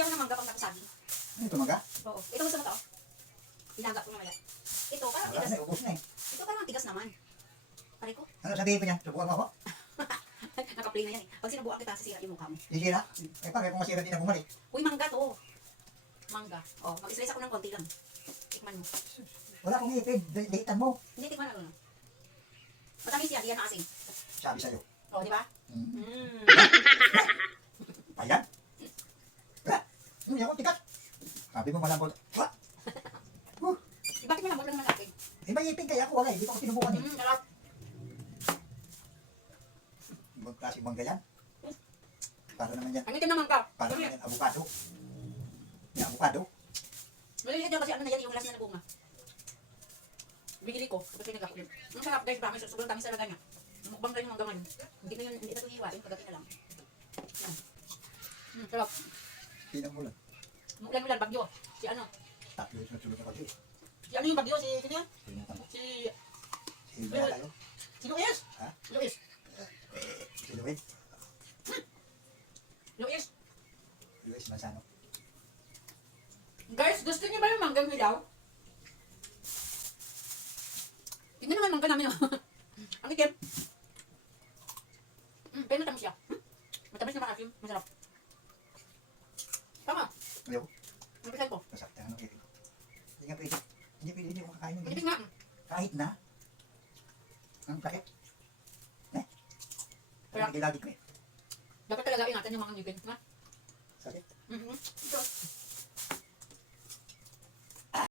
bigyan ko ng mangga pang napasabi. Ano ito mangga? Oo. Ito gusto mo to? Ilaga ko mamaya. Ito parang Wala tigas. na, ubos na eh. Ito parang tigas naman. Pare ko. Ano sabihin ko niyan? Subukan mo ako? Naka-play na yan eh. Pag sinubukan kita, sisira yung mukha mo. Sisira? Eh pare, kung masira din ang bumalik. Uy, mangga to. Mangga. Oh, mag-slice ako ng konti lang. Tikman mo. Wala akong ipid. Dahitan mo. Hindi, tikman na lang. Matamis yan, yan na asin. Sabi sa'yo. Oh, di ba? Mm. Ayan. Hindi ako tikat. Sabi mo malambot. Wah! Bakit malambot lang naman natin? Eh may ipid kaya ako wala eh. Dito ko sinubukan eh. Sarap. Ibang klaseng mangga yan. Para naman yan. Ang itim naman ka. Para naman yan. Avocado. Yan, avocado. Maliliit daw kasi ano na yan, yung last na nabunga. Binili ko, tapos pinag-ako. Ang sarap guys, promise, sobrang tamis talaga niya. Mukbang kayo hanggang ngayon. Hindi na yun, hindi na ito hihiwain, pagdating na lang. Yan. Sarap. Pinang mulan. Mulan-mulan, bagyo. Si ano? Tatlo yung sunod na pagkakas. Si ano yung bagyo? Si sino yan? Pinang mo. Si... Silvia tayo. Si Luis! Ha? Luis! Si Luis. Luis! Luis Manzano. Guys, gusto niyo ba yung manggang hilaw? Tignan naman mangga namin. Ang itim. Pero matamis siya. Matamis na maasim. Masarap. Tama. Ayaw. Napisan ko. Masakta ano kayo. Hindi nga pwede. Hindi ako kakain ng Manipis ganyan. nga. Kahit na. Ang sakit. Eh. Kaya- Kaya lagi ko eh. Dapat talaga ingatan yung mga ngipin. Ha? Sakit. Ito.